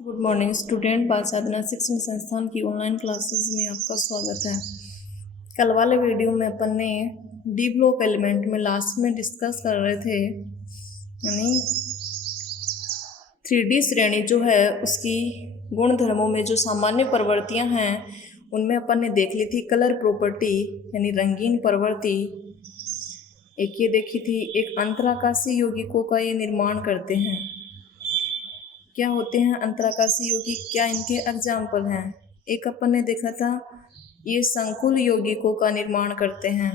Good morning student. बाल साधना शिक्षण संस्थान की ऑनलाइन क्लासेस में आपका स्वागत है। कल वाले वीडियो में अपन ने डी ब्लॉक एलिमेंट में लास्ट में डिस्कस कर रहे थे, यानी 3D श्रेणी जो है उसकी गुण धर्मों में जो सामान्य प्रवृत्तियां हैं उनमें अपन ने देख ली थी कलर प्रॉपर्टी यानी रंगीन प्रवृत्ति। एक ये देखी थी, एक अंतराकाशी यौगिकों का ये निर्माण करते हैं। क्या होते हैं अंतराकाशी यौगिक, क्या इनके एग्जाम्पल हैं? एक अपन ने देखा था ये संकुल यौगिकों का निर्माण करते हैं।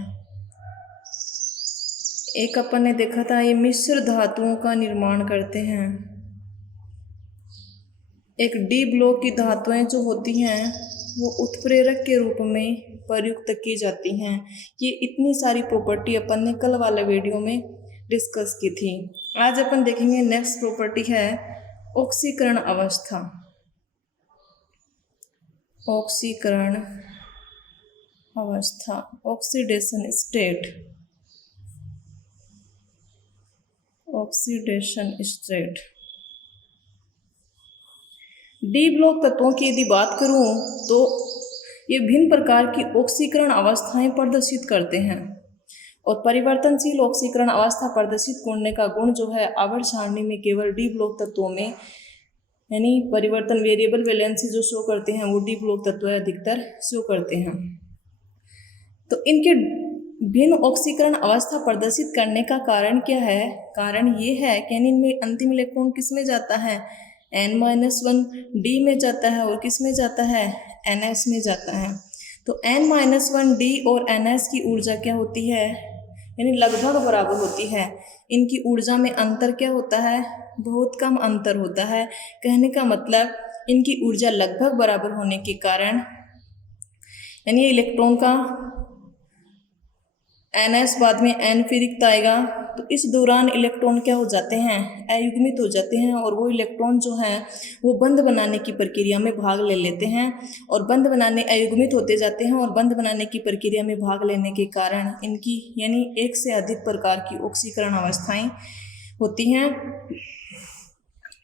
एक अपन ने देखा था ये मिश्र धातुओं का निर्माण करते हैं। एक डी ब्लॉक की धातुएं जो होती हैं वो उत्प्रेरक के रूप में प्रयुक्त की जाती हैं। ये इतनी सारी प्रॉपर्टी अपन ने कल वाले वीडियो में डिस्कस की थी। आज अपन देखेंगे नेक्स्ट प्रॉपर्टी है ऑक्सीकरण अवस्था। ऑक्सीकरण अवस्था, oxidation state. Oxidation state D block तत्वों की यदि बात करूं तो ये भिन्न प्रकार की ऑक्सीकरण अवस्थाएं प्रदर्शित करते हैं और परिवर्तनशील ऑक्सीकरण अवस्था प्रदर्शित करने का गुण जो है आवर्त सारणी में केवल डी ब्लॉक तत्वों में यानी परिवर्तन वेरिएबल वैलेंसी जो शो करते हैं वो डी ब्लॉक तत्व अधिकतर शो करते हैं। तो इनके भिन्न ऑक्सीकरण अवस्था प्रदर्शित करने का कारण क्या है? कारण ये है कि इनमें अंतिम इलेक्ट्रॉन किस में जाता है? n-1 डी में जाता है और किस में जाता है? ns में जाता है। तो n-1 डी और ns की ऊर्जा क्या होती है? यानी लगभग बराबर होती है। इनकी ऊर्जा में अंतर क्या होता है? बहुत कम अंतर होता है। कहने का मतलब इनकी ऊर्जा लगभग बराबर होने के कारण यानी इलेक्ट्रॉन का ns बाद में n फिर रिक्त आएगा, तो इस दौरान इलेक्ट्रॉन क्या हो जाते हैं? अयुग्मित हो जाते हैं और वो इलेक्ट्रॉन जो हैं वो बंध बनाने की प्रक्रिया में भाग ले लेते हैं और बंध बनाने अयुग्मित होते जाते हैं और बंध बनाने की प्रक्रिया में भाग लेने के कारण इनकी यानी एक से अधिक प्रकार की ऑक्सीकरण अवस्थाएं होती हैं।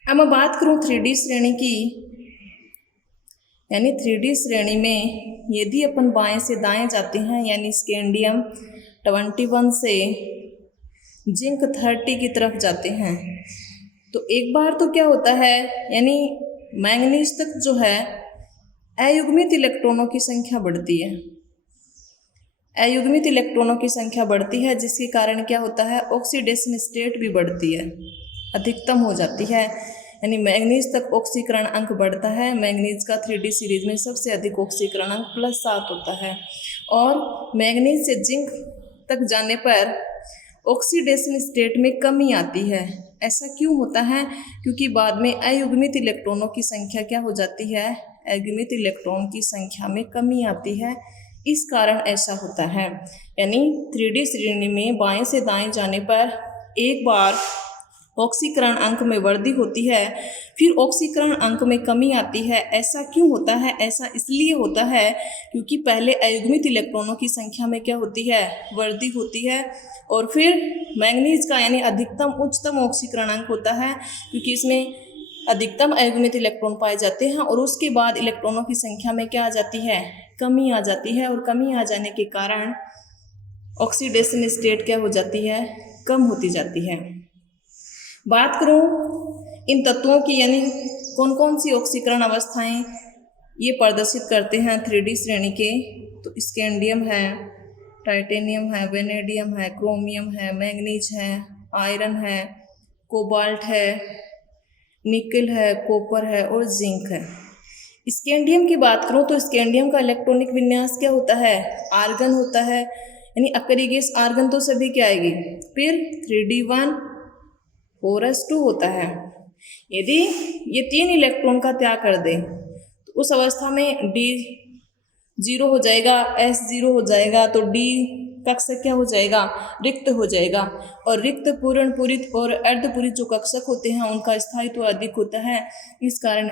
अब मैं बात करूं 3D श्रेणी की, यानी 3D श्रेणी में यदि अपन बाएं से दाएं जाते हैं यानी स्कैंडियम 21 से जिंक 30 की तरफ जाते हैं तो एक बार तो क्या होता है यानी मैंगनीज तक जो है अयुग्मित इलेक्ट्रॉनों की संख्या बढ़ती है। अयुग्मित इलेक्ट्रॉनों की संख्या बढ़ती है जिसके कारण क्या होता है? ऑक्सीडेशन स्टेट भी बढ़ती है, अधिकतम हो जाती है। यानी मैंगनीज तक ऑक्सीकरण अंक बढ़ता है। मैंगनीज का 3D सीरीज में सबसे अधिक ऑक्सीकरण अंक +7 होता है और मैंगनीज से जिंक तक जाने पर ऑक्सीडेशन स्टेट में कमी आती है। ऐसा क्यों होता है? क्योंकि बाद में अयुग्मित इलेक्ट्रॉनों की संख्या क्या हो जाती है? अयुग्मित इलेक्ट्रॉन की संख्या में कमी आती है, इस कारण ऐसा होता है। यानी 3D श्रेणी में बाएं से दाएं जाने पर एक बार ऑक्सीकरण अंक में वृद्धि होती है, फिर ऑक्सीकरण अंक में कमी आती है। ऐसा क्यों होता है? ऐसा इसलिए होता है क्योंकि पहले अयुग्मित इलेक्ट्रॉनों की संख्या में क्या होती है? वृद्धि होती है और फिर मैंगनीज का यानी अधिकतम उच्चतम ऑक्सीकरण अंक होता है क्योंकि इसमें अधिकतम अयुग्मित इलेक्ट्रॉन पाए जाते हैं और उसके बाद इलेक्ट्रॉनों की संख्या में क्या आ जाती है? कमी आ जाती है और कमी आ जाने के कारण ऑक्सीडेशन स्टेट क्या हो जाती है? कम होती जाती है। बात करूं इन तत्वों की यानी कौन कौन सी ऑक्सीकरण अवस्थाएं ये प्रदर्शित करते हैं 3D श्रेणी के, तो स्कैंडियम है, टाइटेनियम है, वेनेडियम है, क्रोमियम है, मैंगनीज है, आयरन है, कोबाल्ट है, निकल है, कॉपर है और जिंक है। स्कैंडियम की बात करूं तो स्कैंडियम का इलेक्ट्रॉनिक विन्यास क्या होता है? आर्गन होता है, यानी अकरीगेस आर्गन तो सभी क्या आएगी? फिर 3D1 4s2 होता है। यदि ये 3 इलेक्ट्रॉन का त्याग कर दें तो उस अवस्था में D 0 हो जाएगा, S 0 हो जाएगा, तो D कक्षक क्या हो जाएगा? रिक्त हो जाएगा और रिक्त पूर्ण पूरित और अर्धपूरित जो कक्षक होते हैं उनका स्थायित्व अधिक होता है। इस कारण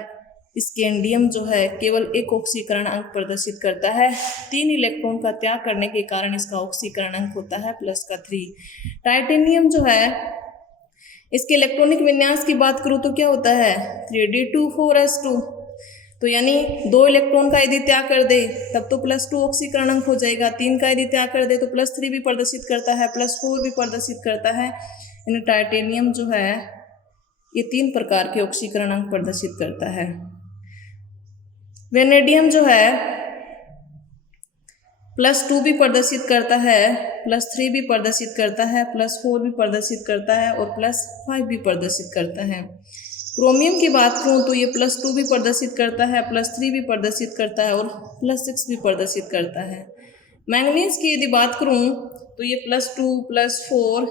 स्कैंडियम जो है केवल एक ऑक्सीकरण अंक प्रदर्शित करता है। 3 इलेक्ट्रॉन का त्याग करने के कारण इसका ऑक्सीकरण अंक होता है +3। टाइटेनियम जो है इसके इलेक्ट्रॉनिक विन्यास की बात करूँ तो क्या होता है 3d2 4s2। तो यानी 2 इलेक्ट्रॉन का यदि त्याग कर दे तब तो +2 ऑक्सीकरण अंक हो जाएगा, 3 का यदि त्याग कर दे तो +3 भी प्रदर्शित करता है, +4 भी प्रदर्शित करता है। यानी टाइटेनियम जो है ये 3 प्रकार के ऑक्सीकरण अंक प्रदर्शित करता है। वेनेडियम जो है +2 भी प्रदर्शित करता है, +3 भी प्रदर्शित करता है, +4 भी प्रदर्शित करता है और +5 भी प्रदर्शित करता है। क्रोमियम की बात करूँ तो ये +2 भी प्रदर्शित करता है, +3 भी प्रदर्शित करता है और +6 भी प्रदर्शित करता है। मैंगनीज की यदि बात करूँ तो ये +2, +4,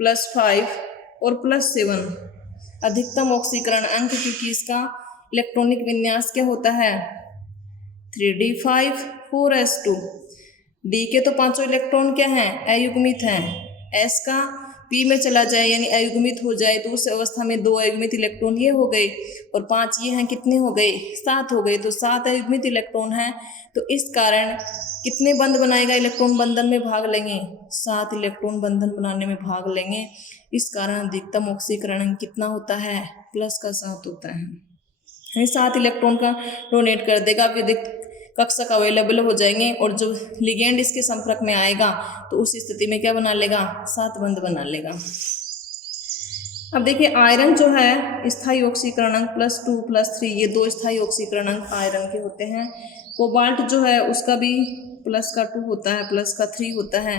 +5 और +7 अधिकतम ऑक्सीकरण अंक, क्योंकि इसका इलेक्ट्रॉनिक विन्यास क्या होता है 3d5 4s2। डी के तो 5 इलेक्ट्रॉन क्या हैं अयुग्मित हैं, एस का पी में चला जाए यानी अयुग्मित हो जाए तो उस अवस्था में 2 अयुग्मित इलेक्ट्रॉन ये हो गए और 5 ये हैं, कितने हो गए 7 हो गए। तो 7 अयुग्मित इलेक्ट्रॉन हैं, तो इस कारण कितने बंध बनाएगा इलेक्ट्रॉन बंधन में भाग लेंगे 7 इलेक्ट्रॉन बंधन बनाने में भाग लेंगे। इस कारण अधिकतम ऑक्सीकरण कितना होता है +7 होता है, यानी 7 इलेक्ट्रॉन का डोनेट कर देगा। विद्युत कक्षक अवेलेबल हो जाएंगे और जो लिगेंड इसके संपर्क में आएगा तो उस स्थिति में क्या बना लेगा 7 बंध बना लेगा। अब देखिए आयरन जो है स्थायी ऑक्सीकरण अंक +2 +3, ये 2 स्थायी ऑक्सीकरण अंक आयरन के होते हैं। कोबाल्ट जो है उसका भी +2 होता है, +3 होता है।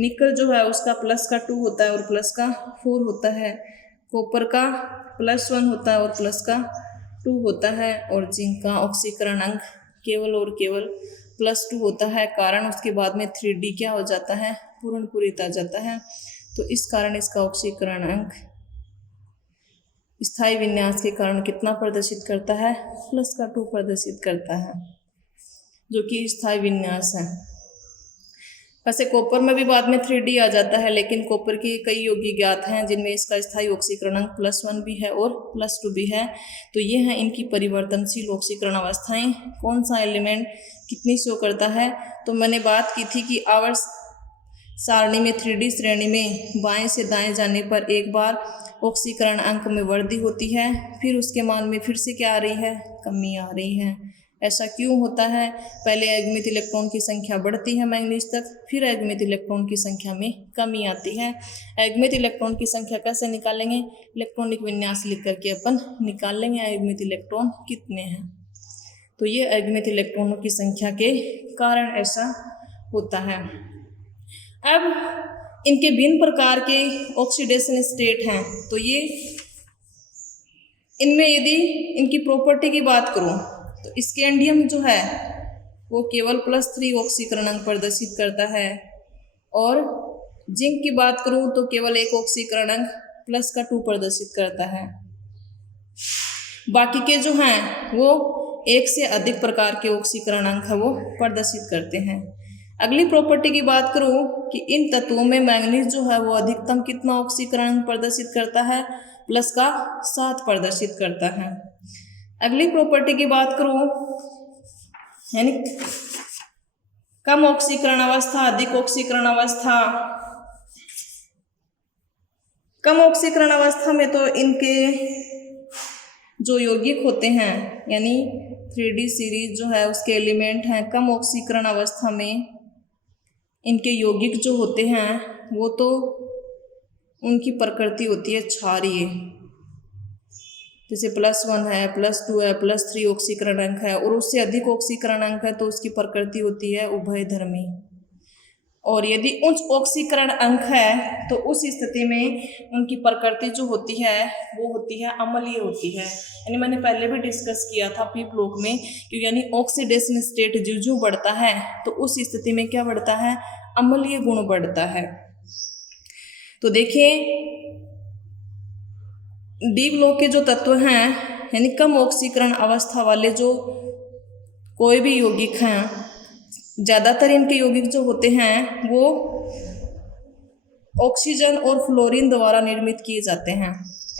निकल जो है उसका +2 होता है और +4 होता है। कॉपर का +1 होता है और +2 होता है। और जिंक का ऑक्सीकरण अंक केवल और केवल +2 होता है, कारण उसके बाद में 3D क्या हो जाता है पूर्णपूरित आ जाता है। तो इस कारण इसका ऑक्सीकरण अंक स्थायी विन्यास के कारण कितना प्रदर्शित करता है +2 प्रदर्शित करता है, जो कि स्थायी विन्यास है। वैसे कॉपर में भी बाद में 3D आ जाता है, लेकिन कॉपर के कई यौगिक ज्ञात हैं जिनमें इसका स्थायी ऑक्सीकरण अंक +1 भी है और +2 भी है। तो ये हैं इनकी परिवर्तनशील ऑक्सीकरण अवस्थाएं। कौन सा एलिमेंट कितनी शो करता है, तो मैंने बात की थी कि आवर्त सारणी में 3D श्रेणी में बाएं से दाएं जाने पर एक बार ऑक्सीकरण अंक में वृद्धि होती है, फिर उसके मान में फिर से क्या आ रही है कमी आ रही है। ऐसा क्यों होता है, पहले अयुग्मित इलेक्ट्रॉन की संख्या बढ़ती है मैंगनीज तक, फिर अयुग्मित इलेक्ट्रॉन की संख्या में कमी आती है। अयुग्मित इलेक्ट्रॉन की संख्या कैसे निकालेंगे, इलेक्ट्रॉनिक विन्यास लिख करके अपन निकाल लेंगे अयुग्मित इलेक्ट्रॉन कितने हैं। तो ये अयुग्मित इलेक्ट्रॉनों की संख्या के कारण ऐसा होता है। अब इनके भिन्न प्रकार के ऑक्सीडेशन स्टेट हैं, तो ये इनमें यदि इनकी प्रॉपर्टी की बात करूं तो स्कैंडियम जो है वो केवल +3 ऑक्सीकरण अंक प्रदर्शित करता है, और जिंक की बात करूं तो केवल 1 ऑक्सीकरण अंक +2 प्रदर्शित करता है। बाकी के जो हैं वो 1 से अधिक प्रकार के ऑक्सीकरण अंक है वो प्रदर्शित करते हैं। अगली प्रॉपर्टी की बात करूं कि इन तत्वों में मैंगनीज जो है वो अधिकतम कितना ऑक्सीकरण अंक प्रदर्शित करता है +7 प्रदर्शित करता है। अगली प्रॉपर्टी की बात करूं यानी कम ऑक्सीकरण अवस्था अधिक ऑक्सीकरण अवस्था। कम ऑक्सीकरण अवस्था में तो इनके जो यौगिक होते हैं यानी 3D सीरीज जो है उसके एलिमेंट हैं, कम ऑक्सीकरण अवस्था में इनके यौगिक जो होते हैं वो तो उनकी प्रकृति होती है क्षारीय, जैसे +1 है, +2 है, +3 ऑक्सीकरण अंक है और उससे अधिक ऑक्सीकरण अंक है तो उसकी प्रकृति होती है उभयधर्मी। और यदि उच्च ऑक्सीकरण अंक है तो उस स्थिति में उनकी प्रकृति जो होती है वो होती है अम्लीय होती है। यानी मैंने पहले भी डिस्कस किया था पी ब्लॉक में कि यानी ऑक्सीडेशन स्टेट जो बढ़ता है तो उस स्थिति में क्या बढ़ता है अम्लीय गुण बढ़ता है। तो देखिए डी ब्लॉक के जो तत्व हैं यानी कम ऑक्सीकरण अवस्था वाले जो कोई भी यौगिक हैं, ज़्यादातर इनके यौगिक जो होते हैं वो ऑक्सीजन और फ्लोरीन द्वारा निर्मित किए जाते हैं।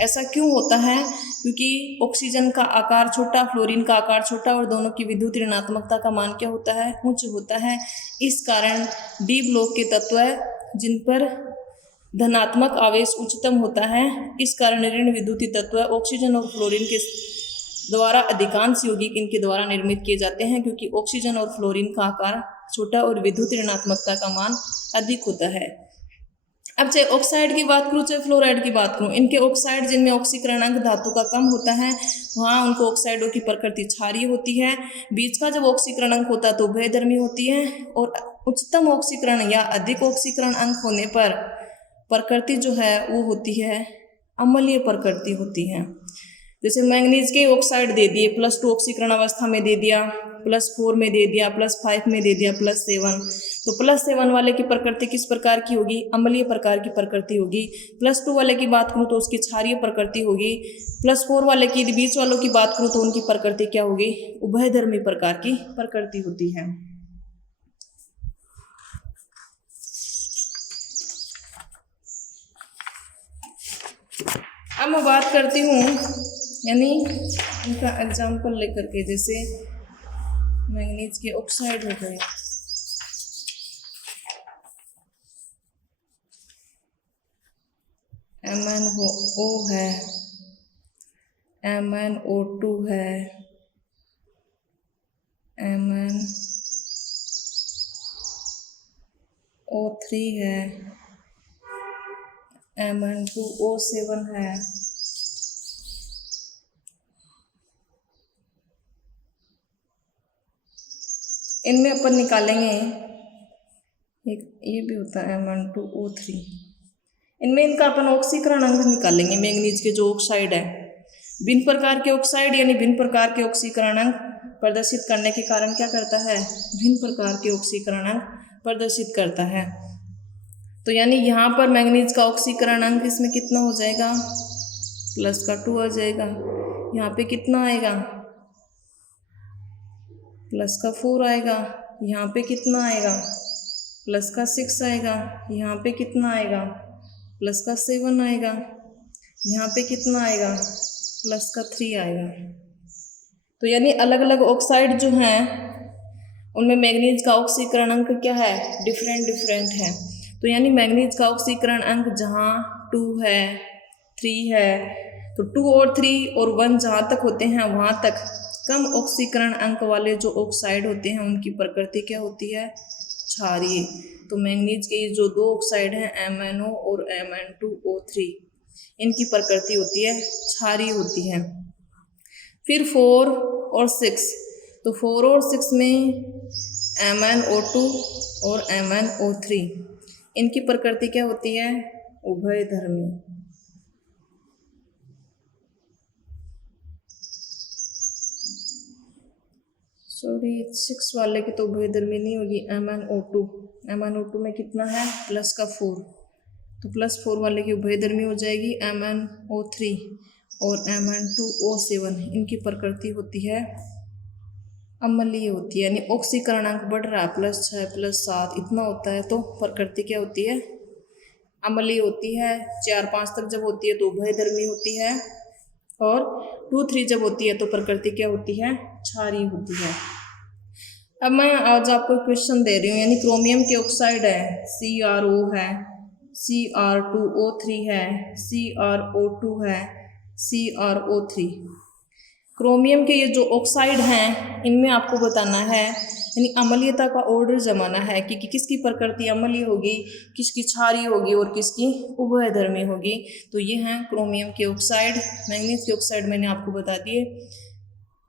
ऐसा क्यों होता है, क्योंकि ऑक्सीजन का आकार छोटा, फ्लोरीन का आकार छोटा और दोनों की विद्युत ऋणात्मकता का मान क्या होता है उच्च होता है। इस कारण डी ब्लॉक के तत्व जिन पर धनात्मक आवेश उच्चतम होता है। इस कारण ऋण विद्युतीय तत्व ऑक्सीजन और फ्लोरीन के द्वारा अधिकांश यौगिक इनके द्वारा निर्मित किए जाते हैं, क्योंकि ऑक्सीजन और फ्लोरीन का आकार छोटा और विद्युत ऋणात्मकता का मान अधिक होता है। अब चाहे ऑक्साइड की बात करूँ चाहे फ्लोराइड की बात करूँ, इनके ऑक्साइड जिनमें ऑक्सीकरणांक धातु का कम होता है वहाँ उनको ऑक्साइडों की प्रकृति क्षारीय होती है। बीच का जब ऑक्सीकरण अंक होता है तो उभयधर्मी होती है, और उच्चतम ऑक्सीकरण या अधिक ऑक्सीकरण अंक होने पर प्रकृति जो है वो होती है अम्लीय प्रकृति होती है। जैसे मैंगनीज के ऑक्साइड दे दिए, +2 ऑक्सीकरण अवस्था में दे दिया, +4 में दे दिया, +5 में दे दिया, +7, तो +7 वाले की प्रकृति किस प्रकार की होगी? अम्लीय प्रकार की प्रकृति होगी। +2 वाले की बात करूँ तो उसकी क्षारीय प्रकृति होगी। +4 वाले की, बीच वालों की बात करूँ तो उनकी प्रकृति क्या होगी? उभयधर्मी प्रकार की प्रकृति होती है। अब मैं बात करती हूँ यानी इनका एग्जाम्पल लेकर के, जैसे मैंगनीज के ऑक्साइड हो गए, MnO है, MnO2 है, MnO3 है, Mn2O7 है, इनमें अपन निकालेंगे एक ये भी होता है Mn2O3, इनमें इनका अपन ऑक्सीकरण अंक निकालेंगे। मैंगनीज के जो ऑक्साइड है, भिन्न प्रकार के ऑक्साइड यानी भिन्न प्रकार के ऑक्सीकरण अंक प्रदर्शित करने के कारण क्या करता है? भिन्न प्रकार के ऑक्सीकरण अंक प्रदर्शित करता है। तो यानी यहाँ पर मैंगनीज का ऑक्सीकरण अंक इसमें कितना हो जाएगा? +2 आ जाएगा। यहाँ पे कितना आएगा? +4 आएगा। यहाँ पे कितना आएगा? +6 आएगा। यहाँ पे कितना आएगा? +7 आएगा। यहाँ पे कितना आएगा? +3 आएगा। तो यानी अलग अलग ऑक्साइड जो हैं उनमें मैंगनीज का ऑक्सीकरण अंक क्या है? डिफरेंट है। तो यानी मैंगनीज का ऑक्सीकरण अंक जहाँ 2 है, 3 है, तो 2 और 3 और 1 जहाँ तक होते हैं वहाँ तक कम ऑक्सीकरण अंक वाले जो ऑक्साइड होते हैं उनकी प्रकृति क्या होती है? क्षारीय। तो मैंगनीज के जो 2 ऑक्साइड हैं MnO और Mn2O3, इनकी प्रकृति होती है क्षारीय होती है। फिर 4 और 6, तो 4 और 6 में MnO2 और MnO3, इनकी प्रकृति क्या होती है? उभयधर्मी। सॉरी 6 वाले की तो उभयधर्मी नहीं होगी, MnO2 में कितना है? +4, तो +4 वाले की उभयधर्मी हो जाएगी। MnO3 और Mn2O7, इनकी प्रकृति होती है अम्लीय होती है, यानी ऑक्सीकरणांक बढ़ रहा है, +6 +7 इतना होता है तो प्रकृति क्या होती है? अम्लीय होती है। 4-5 तक जब होती है तो उभयधर्मी होती है, और 2-3 जब होती है तो प्रकृति क्या होती है? क्षारीय होती है। अब मैं आज आपको क्वेश्चन दे रही हूँ, यानी क्रोमियम के ऑक्साइड है, CrO है, Cr2O3 है, CrO2 है, CrO3। क्रोमियम के ये जो ऑक्साइड हैं इनमें आपको बताना है, यानी अम्लीयता का ऑर्डर जमाना है कि किसकी प्रकृति अम्लीय होगी, किसकी क्षारीय होगी और किसकी उभयधर्मी होगी। तो ये हैं क्रोमियम के ऑक्साइड। मैंगनीज के ऑक्साइड मैंने आपको बता दिए।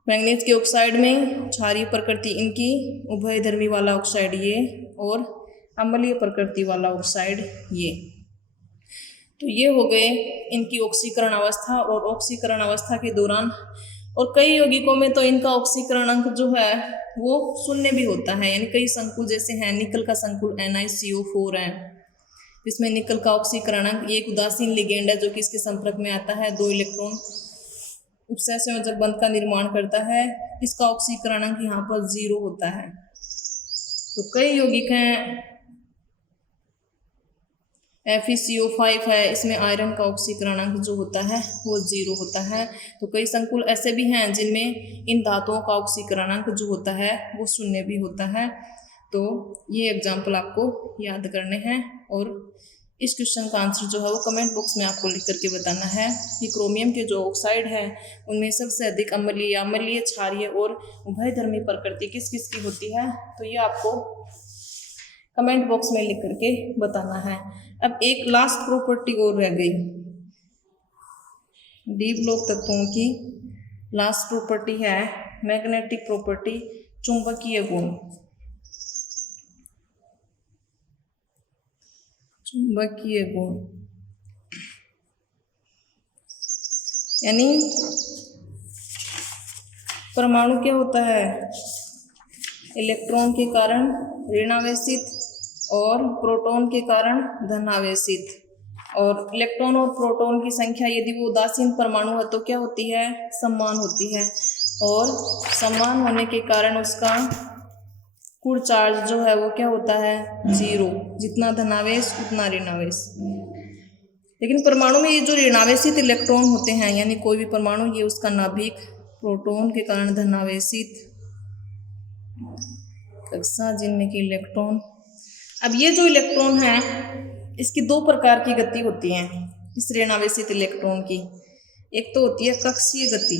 मैंगनीज के ऑक्साइड में क्षारीय प्रकृति इनकी, उभयधर्मी वाला ऑक्साइड ये, और अम्लीय प्रकृति वाला ऑक्साइड ये। तो ये हो गए इनकी ऑक्सीकरण अवस्था। और ऑक्सीकरण अवस्था के दौरान और कई यौगिकों में तो इनका ऑक्सीकरण अंक जो है वो 0 भी होता है, यानी कई संकुल जैसे हैं निकल का संकुल NiCO4 है, जिसमें निकल का ऑक्सीकरण अंक, एक उदासीन लिगेंड है जो कि इसके संपर्क में आता है, 2 इलेक्ट्रॉन उपसहसंयोजक बंध का निर्माण करता है, इसका ऑक्सीकरण अंक यहाँ पर 0 होता है। तो कई यौगिक हैं, FeCO5 है, इसमें आयरन का ऑक्सीकरण अंक जो होता है वो 0 होता है। तो कई संकुल ऐसे भी हैं जिनमें इन धातुओं का ऑक्सीकरण अंक जो होता है वो 0 भी होता है। तो ये एग्जाम्पल आपको याद करने हैं और इस क्वेश्चन का आंसर जो है वो कमेंट बॉक्स में आपको लिख करके बताना है कि क्रोमियम के जो ऑक्साइड है उनमें सबसे अधिक अम्लीय, अम्लीय, क्षारीय और उभयधर्मी प्रकृति किस किस की होती है, तो ये आपको कमेंट बॉक्स में लिख करके बताना है। अब एक लास्ट प्रॉपर्टी और रह गई, डी ब्लॉक तत्वों की लास्ट प्रॉपर्टी है मैग्नेटिक प्रॉपर्टी, चुंबकीय गुण। चुंबकीय गुण यानी परमाणु क्या होता है, इलेक्ट्रॉन के कारण ऋणावेशित और प्रोटॉन के कारण धनावेशित। और इलेक्ट्रॉन और प्रोटॉन की संख्या यदि वो उदासीन परमाणु है तो क्या होती है, समान होती है। और समान होने के कारण उसका कुल चार्ज जो है वो क्या होता है, 0। जितना धनावेश उतना ऋणावेश। लेकिन परमाणु में ये जो ऋणावेशित इलेक्ट्रॉन होते हैं, यानी कोई भी परमाणु, ये उसका नाभिक प्रोटॉन के कारण धनावेशित कक्षा जिनमें कि इलेक्ट्रॉन। अब ये जो इलेक्ट्रॉन है इसकी दो प्रकार की गति होती है इस ऋणावेशित इलेक्ट्रॉन की। एक तो होती है कक्षीय गति,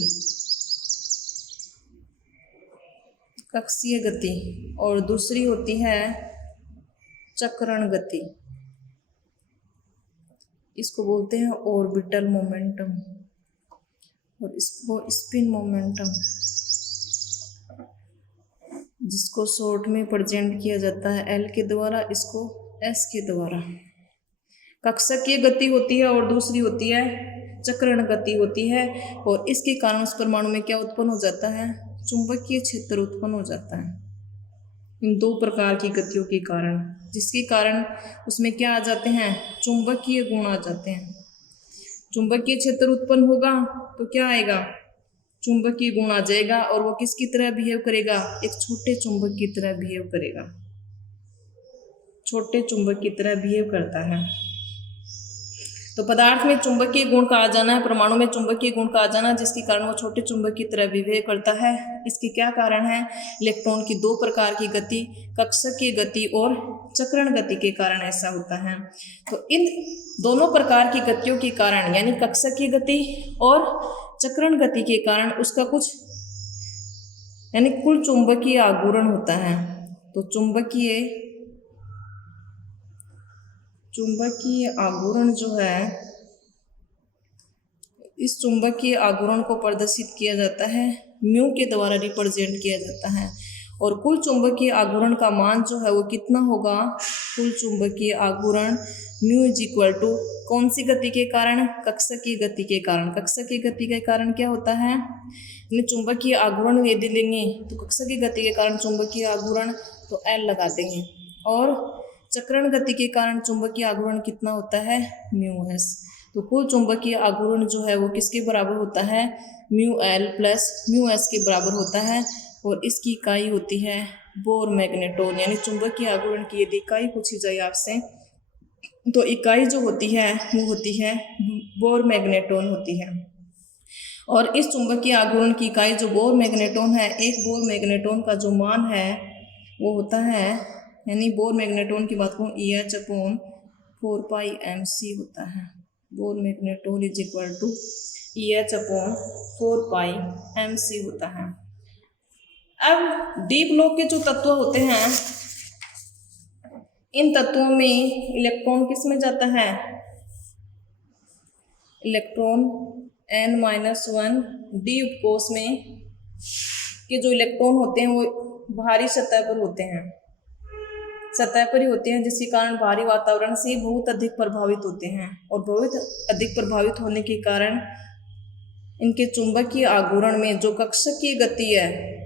कक्षीय गति, और दूसरी होती है चक्रण गति। इसको बोलते हैं ऑर्बिटल मोमेंटम और इसको स्पिन मोमेंटम, जिसको शॉर्ट में प्रेजेंट किया जाता है L के द्वारा, इसको S के द्वारा। कक्षकीय गति होती है और दूसरी होती है चक्रण गति होती है। और इसके कारण उस परमाणु में क्या उत्पन्न हो जाता है, चुंबकीय क्षेत्र उत्पन्न हो जाता है इन दो प्रकार की गतियों के कारण, जिसके कारण उसमें क्या आ जाते हैं, चुंबकीय गुण आ जाते हैं। चुंबकीय क्षेत्र उत्पन्न होगा तो क्या आएगा, चुंबकीय गुण आ जाएगा। और वो किसकी तरह बिहेव करेगा, एक छोटे चुंबक की तरह बिहेव करेगा, छोटे चुंबक की तरह बिहेव करता है। तो पदार्थ में चुंबकीय गुण का आ जाना है, परमाणु में चुंबकीय गुण का आ जाना, जिसके कारण वो छोटे चुंबक की तरह बिहेव करता है। इसके क्या कारण है, इलेक्ट्रॉन की दो प्रकार की गति, कक्षकीय गति और चक्रण गति के कारण ऐसा होता है। तो इन दोनों प्रकार की गतियों के कारण, यानी कक्षकीय गति और चक्रण गति के कारण उसका कुछ यानी कुल चुंबकीय आघूर्ण होता है। तो चुंबकीय आघूर्ण जो है, इस चुंबकीय आघूर्ण को प्रदर्शित किया जाता है म्यू के द्वारा रिप्रेजेंट किया जाता है। और कुल चुंबकीय आघूर्ण का मान जो है वो कितना होगा, कुल चुंबकीय आघूर्ण म्यू इज इक्वल टू कौन सी गति के कारण, कक्षकीय गति के कारण। कक्षकीय गति के कारण क्या होता है, चुंबकीय आघूर्ण यदि लेंगे तो कक्षकीय गति के कारण चुंबकीय आघूर्ण तो L लगा देंगे, और चक्रण गति के कारण चुंबकीय आघूर्ण कितना होता है, म्यू एस। तो कुल चुंबकीय आघूर्ण जो है वो किसके बराबर होता है, mu L plus mu S के बराबर होता है। और इसकी इकाई होती है बोर मैग्नेटोन, यानी चुंबकीय आघूर्ण की यदि इकाई पूछी जाए आपसे तो इकाई जो होती है वो होती है बोर मैग्नेटोन होती है। और इस चुंबकीय आघूर्ण की इकाई जो बोर मैग्नेटोन है, एक बोर मैग्नेटोन का जो मान है वो होता है, यानी बोर मैग्नेटोन की बात करूँ EH/4πmc होता है। Bohr magneton is equal to EH/4πmc होता है। अब डी ब्लॉक के जो तत्व होते हैं, इन तत्वों में इलेक्ट्रॉन किस में जाता है, इलेक्ट्रॉन n-1 डी उपकोष में के जो इलेक्ट्रॉन होते हैं वो भारी सतह पर होते हैं, सतह पर ही होते हैं, जिसके कारण बाहरी वातावरण से बहुत अधिक प्रभावित होते हैं। और बहुत अधिक प्रभावित होने के कारण इनके चुंबकीय आघूर्ण में जो कक्षकीय गति है,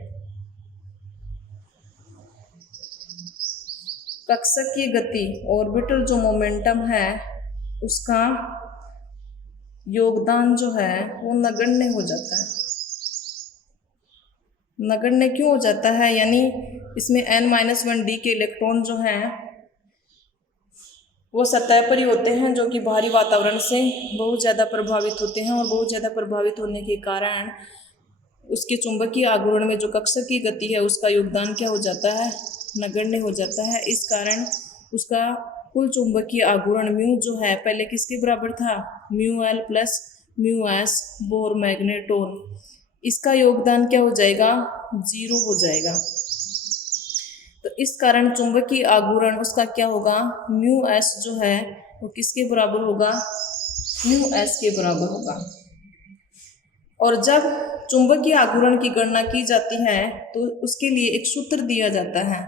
कक्षकीय गति ऑर्बिटल जो मोमेंटम है उसका योगदान जो है वो नगण्य हो जाता है। नगण्य क्यों हो जाता है, यानी इसमें n-1 डी के इलेक्ट्रॉन जो हैं वो सतह पर ही होते हैं, जो कि बाहरी वातावरण से बहुत ज़्यादा प्रभावित होते हैं। और बहुत ज़्यादा प्रभावित होने के कारण उसके चुंबकीय आघूर्ण में जो कक्षकीय गति है उसका योगदान क्या हो जाता है, नगण्य हो जाता है। इस कारण उसका कुल चुंबकीय आघूर्ण म्यू जो है पहले किसके बराबर था, mu L plus mu S Bohr magneton, इसका योगदान क्या हो जाएगा, 0 हो जाएगा। तो इस कारण चुंबकीय आघूर्ण उसका क्या होगा, म्यू एस जो है वो किसके बराबर होगा, म्यू एस के बराबर होगा। और जब चुंबकीय आघूर्ण की गणना की जाती है तो उसके लिए एक सूत्र दिया जाता है,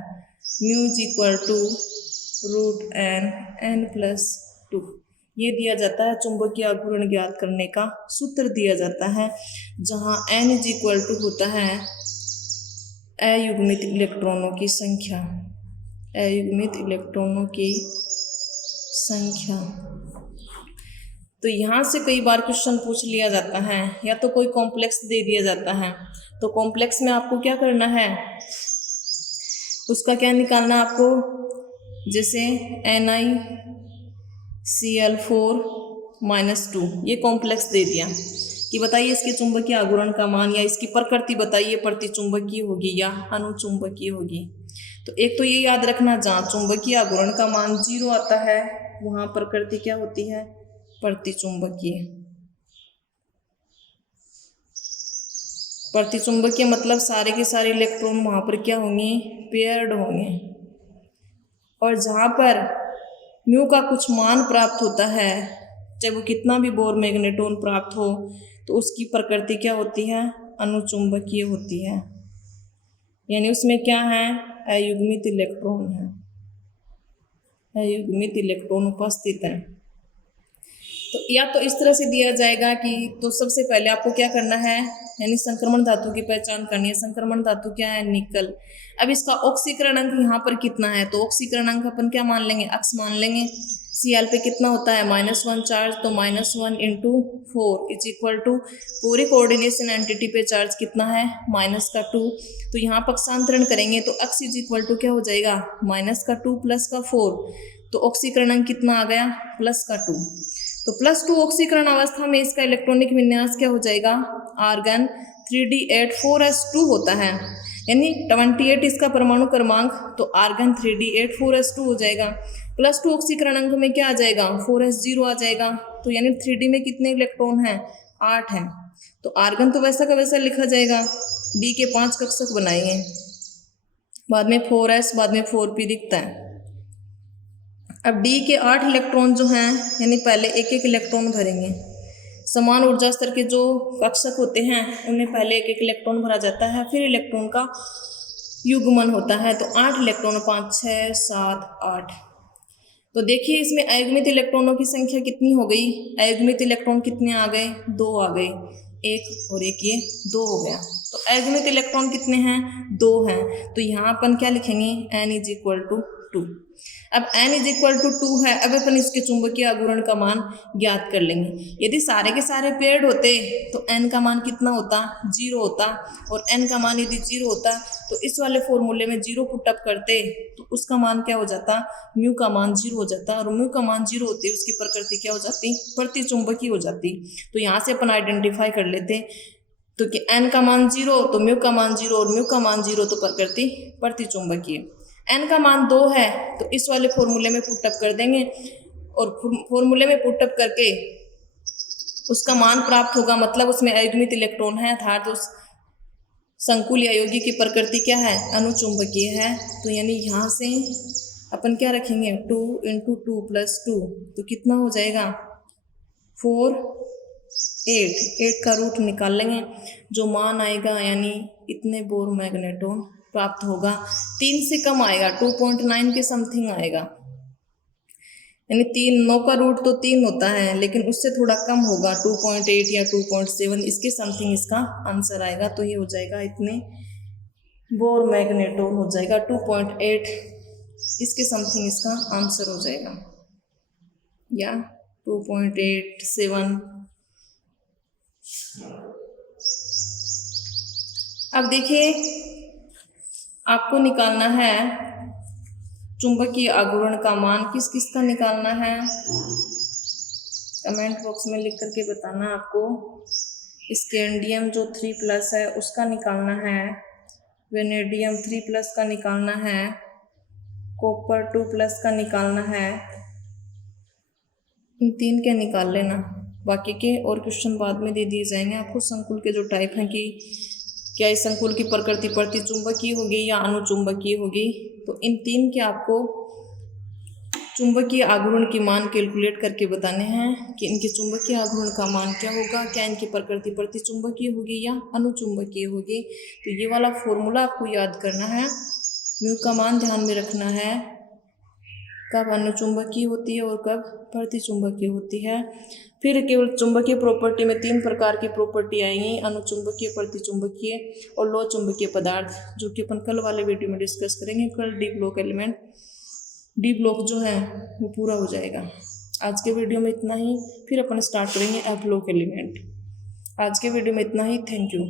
mu is equal to root N N plus 2, ये दिया जाता है चुंबकीय आघूर्ण ज्ञात करने का सूत्र दिया जाता है, जहाँ एन इज इक्वल टू होता है अयुग्मित इलेक्ट्रॉनों की संख्या, अयुग्मित इलेक्ट्रॉनों की संख्या। तो यहाँ से कई बार क्वेश्चन पूछ लिया जाता है, या तो कोई कॉम्प्लेक्स दे दिया जाता है, तो कॉम्प्लेक्स में आपको क्या करना है, उसका क्या निकालना है आपको, जैसे NiCl4-2 ये कॉम्प्लेक्स दे दिया कि बताइए इसके चुंबकीय आघूर्ण का मान या इसकी प्रकृति बताइए, प्रतिचुंबकीय होगी या अनुचुंबकीय होगी। तो एक तो ये याद रखना, जहाँ चुंबकीय आघूर्ण का मान 0 आता है वहाँ प्रकृति क्या होती है, प्रतिचुंबकीय। प्रतिचुंबकीय मतलब सारे के सारे इलेक्ट्रॉन वहाँ पर क्या होंगे, पेयर्ड होंगे। और जहाँ पर म्यू का कुछ मान प्राप्त होता है, चाहे वो कितना भी बोर मैग्नेटोन प्राप्त हो, तो उसकी प्रकृति क्या होती है, अनुचुंबकीय होती है, यानी उसमें क्या है, अयुग्मित इलेक्ट्रॉन है, अयुग्मित इलेक्ट्रॉन उपस्थित है। तो या तो इस तरह से दिया जाएगा कि तो सबसे पहले आपको क्या करना है, यानी संक्रमण धातु की पहचान करनी है। संक्रमण धातु क्या है, निकल। अब इसका ऑक्सीकरण अंक यहाँ पर कितना है, तो ऑक्सीकरण अंक अपन क्या मान लेंगे, अक्स मान लेंगे। Cl पे कितना होता है, -1 चार्ज, तो -1 × 4 इज इक्वल टू पूरे कोऑर्डिनेशन एंटिटी पे चार्ज कितना है, -2। तो यहाँ पक्षांतरण करेंगे तो अक्स इज इक्वल टू क्या हो जाएगा, -2 + 4, तो ऑक्सीकरण अंक कितना आ गया, +2। तो +2 ऑक्सीकरण अवस्था में इसका इलेक्ट्रॉनिक विन्यास क्या हो जाएगा, आर्गन 3d8 4s2 होता है, यानी 28 इसका परमाणु क्रमांक, तो आर्गन 3d8 4s2 हो जाएगा। +2 ऑक्सीकरण अंक में क्या आ जाएगा, 4s0 आ जाएगा, तो यानी 3d में कितने इलेक्ट्रॉन हैं, 8 हैं। तो आर्गन तो वैसा का वैसा लिखा जाएगा, d के 5 कक्षक बनाएंगे, बाद में 4s, बाद में 4p दिखता है। अब d के 8 इलेक्ट्रॉन जो हैं, यानी पहले एक एक इलेक्ट्रॉन भरेंगे। समान ऊर्जा स्तर के जो कक्षक होते हैं उनमें पहले एक एक इलेक्ट्रॉन भरा जाता है, फिर इलेक्ट्रॉन का युग्मन होता है। तो 8 इलेक्ट्रॉन, 5, 6, 7, 8। तो देखिए इसमें अयुग्मित इलेक्ट्रॉनों की संख्या कितनी हो गई, अयुग्मित इलेक्ट्रॉन कितने आ गए, 2 आ गए, एक और एक ये 2 हो गया। तो अयुग्मित इलेक्ट्रॉन कितने हैं, 2 हैं। तो यहाँ अपन क्या लिखेंगे, n = 2। अब n = 2 है, अब अपन इसके चुंबकीय आघूर्ण का मान ज्ञात कर लेंगे। यदि सारे के सारे पेयर्ड होते तो n का मान कितना होता, 0 होता, और n का मान यदि 0 होता तो इस वाले फॉर्मूले में 0 पुटअप करते तो उसका मान क्या हो जाता, म्यू का मान 0 हो जाता, और म्यू का मान 0 होती उसकी प्रकृति क्या हो जाती, प्रतिचुंबकीय हो जाती। तो यहाँ से अपन आइडेंटिफाई कर लेते, तो कि n का मान 0 तो म्यू का मान 0, और म्यू का मान 0 तो प्रकृति प्रतिचुंबकीय। n का मान 2 है तो इस वाले फॉर्मूले में पुटअप कर देंगे, और फॉर्मूले में पुटअप करके उसका मान प्राप्त होगा, मतलब उसमें अयुग्मित इलेक्ट्रॉन है, अर्थात उस संकुल या यौगिक की प्रकृति क्या है, अनुचुंबकीय है। तो यानी यहाँ से अपन क्या रखेंगे, 2 × 2 + 2, तो कितना हो जाएगा, 4, 8 का रूट निकाल लेंगे, जो मान आएगा यानी इतने बोर मैग्नेटोन प्राप्त होगा। 3 से कम आएगा, 2.9 के समथिंग आएगा, यानी 9 का रूट तो 3 होता है, लेकिन उससे थोड़ा कम होगा, 2.8 या 2.7 इसके समथिंग इसका आंसर आएगा। तो ये हो जाएगा इतने बोर मैग्नेटोन हो जाएगा, 2.8 इसके समथिंग इसका आंसर हो जाएगा, या 2.87। अब देखिए आपको निकालना है चुंबकीय आघूर्ण का मान, किस किस का निकालना है, कमेंट बॉक्स में लिख करके बताना आपको। स्कैंडियम जो 3+ है उसका निकालना है, वेनेडियम 3+ का निकालना है, कॉपर 2+ का निकालना है। इन 3 के निकाल लेना, बाकी के और क्वेश्चन बाद में दे दिए जाएंगे आपको। संकुल के जो टाइप हैं कि क्या इस संकुल की प्रकृति प्रतिचुंबकीय होगी या अनुचुंबकीय होगी, तो इन 3 के आपको चुंबकीय आघूर्ण की मान कैलकुलेट करके बताने हैं कि इनके चुंबकीय आघूर्ण का मान क्या होगा, क्या इनकी प्रकृति प्रतिचुंबकीय होगी या अनुचुंबकीय होगी। तो ये वाला फॉर्मूला आपको याद करना है। म्यू का मान ध्यान में रखना है, कब अनुचुंबकीय होती है और कब प्रतिचुंबकीय होती है। फिर केवल चुंबकीय प्रॉपर्टी में 3 प्रकार की प्रॉपर्टी आएंगी, अनुचुंबकीय, प्रतिचुंबकीय और लो चुंबकीय पदार्थ, जो कि अपन कल वाले वीडियो में डिस्कस करेंगे। कल D block element, D block जो है वो पूरा हो जाएगा। आज के वीडियो में इतना ही, फिर अपन स्टार्ट करेंगे एफ ब्लॉक एलिमेंट। आज के वीडियो में इतना ही। Thank you.